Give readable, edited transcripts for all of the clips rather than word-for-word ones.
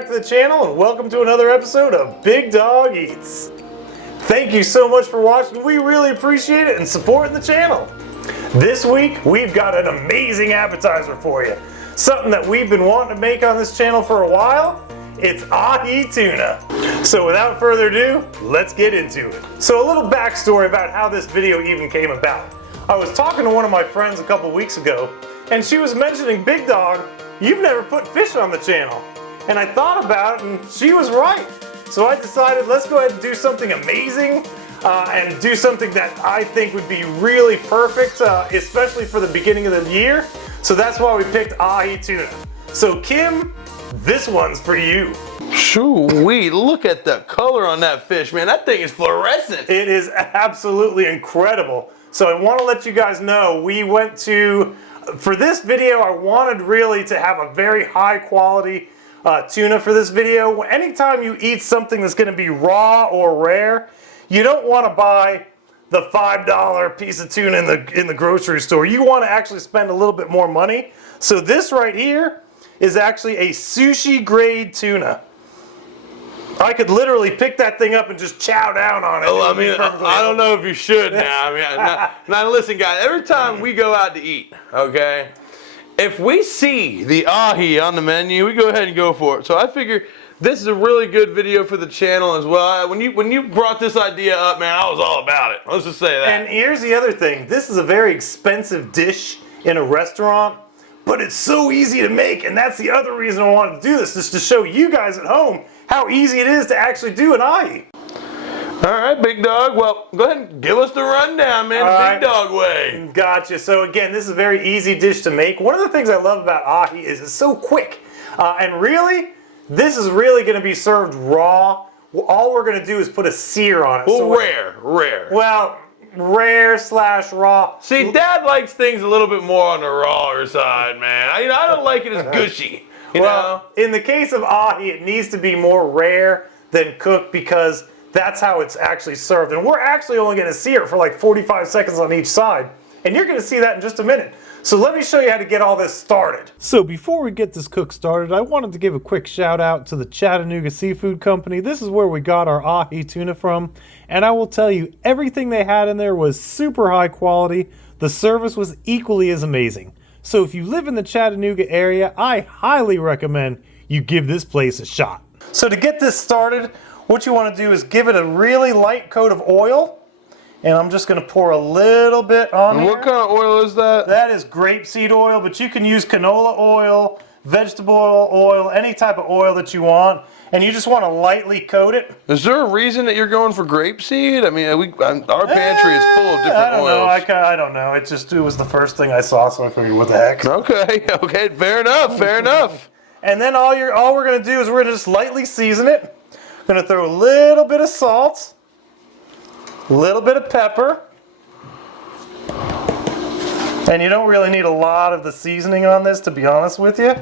back to the channel and welcome to another episode of Big Dog Eats. Thank you so much for watching. We really appreciate it and supporting the channel. This week we've got an amazing appetizer for you. Something that we've been wanting to make on this channel for a while. It's Ahi Tuna. So without further ado, let's get into it. So a little backstory about how this video even came about. I was talking to one of my friends a couple weeks ago and she was mentioning, Big Dog, you've never put fish on the channel. And I thought about it and she was right. So I decided let's go ahead and do something amazing and do something that I think would be really perfect, especially for the beginning of the year. So that's why we picked Ahi Tuna. So Kim, this one's for you. Shoo-wee, look at the color on that fish, man. That thing is fluorescent. It is absolutely incredible. So I want to let you guys know, we went to, for this video, I wanted really to have a very high quality tuna for this video. Anytime you eat something that's going to be raw or rare, you don't want to buy the $5 piece of tuna in the grocery store. You want to actually spend a little bit more money. So this right here is actually a sushi grade tuna. I could literally pick that thing up and just chow down on it. Oh, I mean, I don't know if you should now. I mean, now listen, guys. Every time we go out to eat, okay, if we see the ahi on the menu, we go ahead and go for it. So I figure this is a really good video for the channel as well. When you brought this idea up, man, I was all about it. Let's just say that. And here's the other thing. This is a very expensive dish in a restaurant, but it's so easy to make, and that's the other reason I wanted to do this, just to show you guys at home how easy it is to actually do an ahi. All right, Big Dog. Well, go ahead and give us the rundown, man, the Big Dog way. Gotcha. So again, this is a very easy dish to make. One of the things I love about ahi is it's so quick. And really, this is really going to be served raw. All we're going to do is put a sear on it. Well, so rare. Well, rare / raw. See, Dad likes things a little bit more on the rawer side, man. I don't like it as gushy. You know? In the case of ahi, it needs to be more rare than cooked because that's how it's actually served. And we're actually only going to sear it for like 45 seconds on each side. And you're going to see that in just a minute. So let me show you how to get all this started. So before we get this cook started, I wanted to give a quick shout out to the Chattanooga Seafood Company. This is where we got our ahi tuna from. And I will tell you, everything they had in there was super high quality. The service was equally as amazing. So if you live in the Chattanooga area, I highly recommend you give this place a shot. So to get this started, what you want to do is give it a really light coat of oil. And I'm just going to pour a little bit on there. What kind of oil is that? That is grapeseed oil, but you can use canola oil, vegetable oil, any type of oil that you want. And you just want to lightly coat it. Is there a reason that you're going for grapeseed? I mean, our pantry is full of different oils. I don't know. It was the first thing I saw, so I figured, what the heck? Okay, fair enough. And then all we're going to do is we're going to just lightly season it. We're going to throw a little bit of salt, a little bit of pepper. And you don't really need a lot of the seasoning on this, to be honest with you.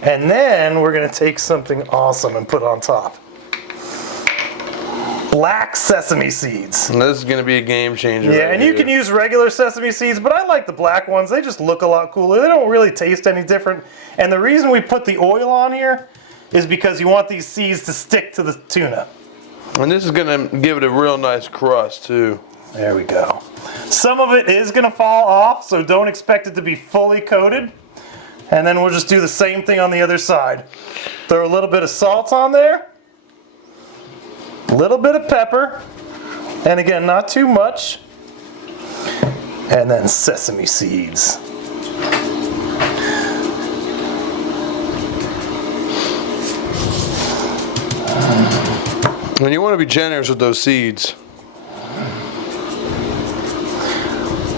And then we're going to take something awesome and put on top. Black sesame seeds. And this is going to be a game changer. Yeah, and you can use regular sesame seeds, but I like the black ones. They just look a lot cooler. They don't really taste any different. And the reason we put the oil on here is because you want these seeds to stick to the tuna. And this is going to give it a real nice crust, too. There we go. Some of it is going to fall off, so don't expect it to be fully coated. And then we'll just do the same thing on the other side. Throw a little bit of salt on there. A little bit of pepper. And again, not too much. And then sesame seeds. And you want to be generous with those seeds.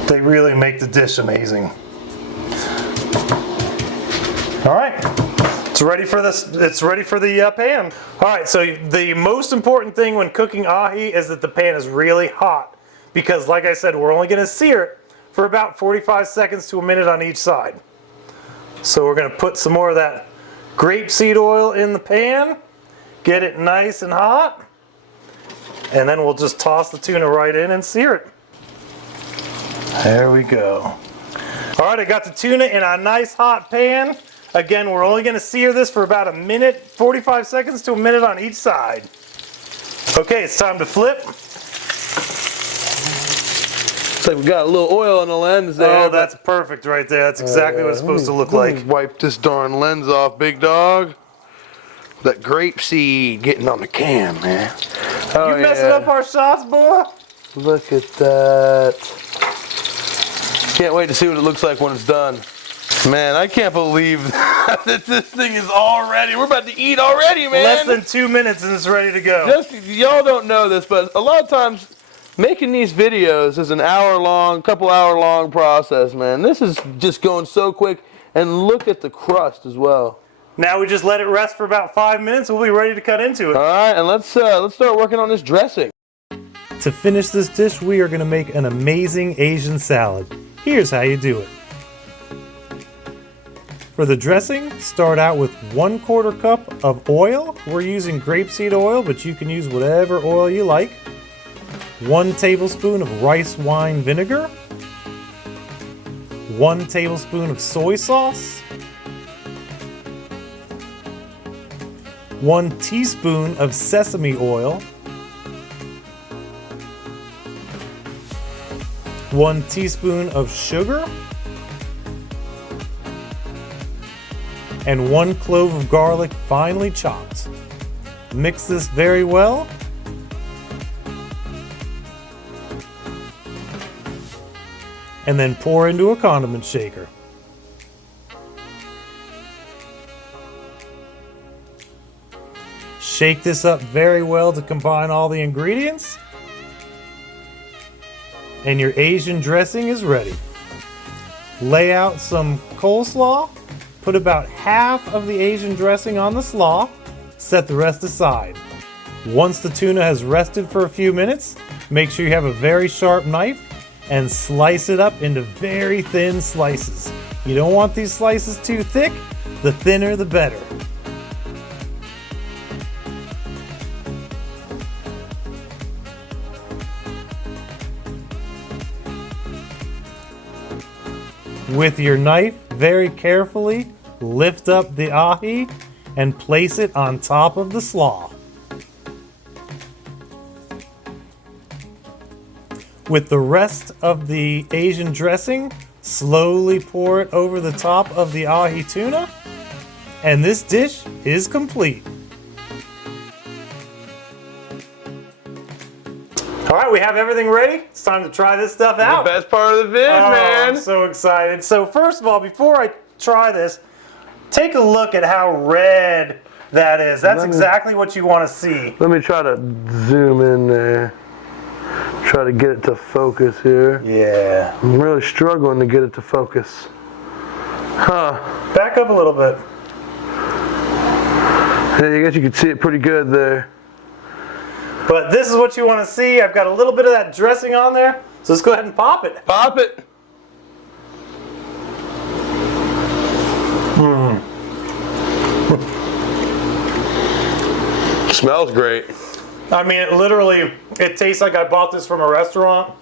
They really make the dish amazing. All right, it's ready for this. It's ready for the pan. All right, so the most important thing when cooking ahi is that the pan is really hot, because like I said, we're only going to sear it for about 45 seconds to a minute on each side. So we're going to put some more of that grapeseed oil in the pan, get it nice and hot, and then we'll just toss the tuna right in and sear it. There we go. All right, I got the tuna in a nice hot pan. Again, we're only gonna sear this for about a minute, 45 seconds to a minute on each side. Okay, it's time to flip. Looks like we got a little oil on the lens there. Oh, that's perfect right there. That's exactly what it's supposed to look like. Wipe this darn lens off, big dog. That grape seed getting on the cam, man. Oh, You messing up our shots, boy? Look at that. Can't wait to see what it looks like when it's done. Man, I can't believe that this thing is all ready. We're about to eat already, man. Less than 2 minutes and it's ready to go. Just, y'all don't know this, but a lot of times making these videos is an hour-long, couple-hour-long process, man. This is just going so quick, and look at the crust as well. Now we just let it rest for about 5 minutes. We'll be ready to cut into it. All right, and let's start working on this dressing. To finish this dish, we are going to make an amazing Asian salad. Here's how you do it. For the dressing, start out with 1/4 cup of oil. We're using grapeseed oil, but you can use whatever oil you like. 1 tablespoon of rice wine vinegar. 1 tablespoon of soy sauce. 1 teaspoon of sesame oil. 1 teaspoon of sugar. And 1 clove of garlic finely chopped. Mix this very well. And then pour into a condiment shaker. Shake this up very well to combine all the ingredients. And your Asian dressing is ready. Lay out some coleslaw. Put about half of the Asian dressing on the slaw. Set the rest aside. Once the tuna has rested for a few minutes, make sure you have a very sharp knife and slice it up into very thin slices. You don't want these slices too thick. The thinner, the better. With your knife, very carefully lift up the ahi and place it on top of the slaw. With the rest of the Asian dressing, slowly pour it over the top of the ahi tuna, and this dish is complete. All right, we have everything ready. It's time to try this stuff out. The best part of the vid, man. I'm so excited. So first of all, before I try this, take a look at how red that is. That's exactly what you want to see. Let me try to zoom in there. Try to get it to focus here. Yeah. I'm really struggling to get it to focus. Huh. Back up a little bit. Yeah, I guess you can see it pretty good there. But this is what you want to see. I've got a little bit of that dressing on there. So let's go ahead and pop it. Pop it. Smells great. I mean, it tastes like I bought this from a restaurant.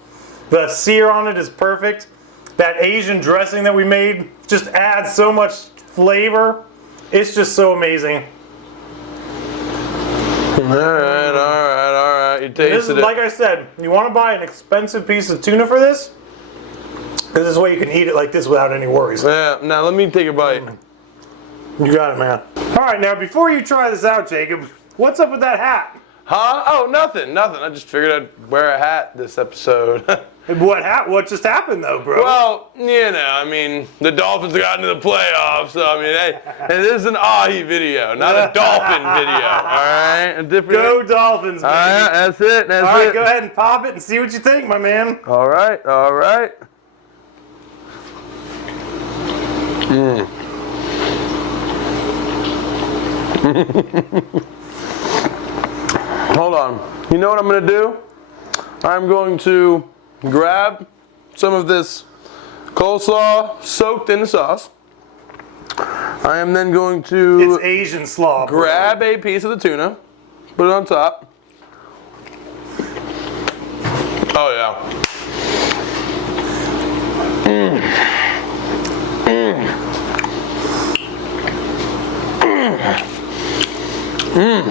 The sear on it is perfect. That Asian dressing that we made just adds so much flavor. It's just so amazing. All right. You tasted it. Like I said, you want to buy an expensive piece of tuna for this? This is why you can eat it like this without any worries. Yeah, now let me take a bite. You got it, man. All right, now before you try this out, Jacob, what's up with that hat? Huh? Oh, nothing. I just figured I'd wear a hat this episode. What just happened, though, bro? Well, I mean, the Dolphins got into the playoffs, so I mean, hey, and this is an Ahi video, not a dolphin video, all right? A different. Go Dolphins, baby. All right, that's it. All right, go ahead and pop it and see what you think, my man. All right. Hold on. You know what I'm going to do? I'm going to grab some of this coleslaw soaked in the sauce. I am then going to It's Asian slaw. grab a piece of the tuna, put it on top. Oh yeah. All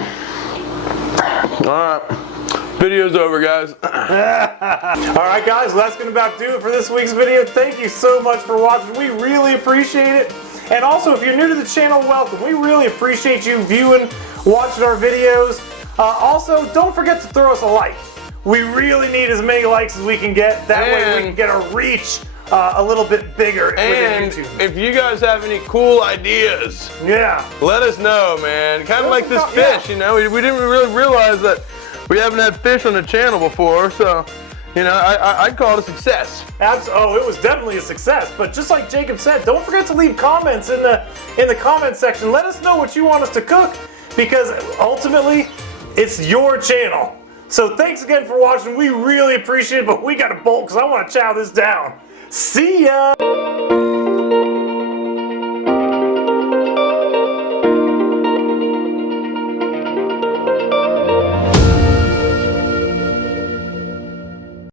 right, video's over, guys. All right, guys, well, that's gonna about do it for this week's video. Thank you so much for watching. We really appreciate it. And also, if you're new to the channel, welcome. We really appreciate you viewing, watching our videos. Also, don't forget to throw us a like. We really need as many likes as we can get. That way we can get our reach a little bit bigger And within YouTube. if you guys have any cool ideas, let us know, man. Kind of like this fish, you know. We didn't really realize that we haven't had fish on the channel before, so you know, I'd call it a success. Oh, it was definitely a success. But just like Jacob said, don't forget to leave comments in the comment section. Let us know what you want us to cook, because ultimately, it's your channel. So thanks again for watching. We really appreciate it, but we gotta bolt because I want to chow this down. See ya!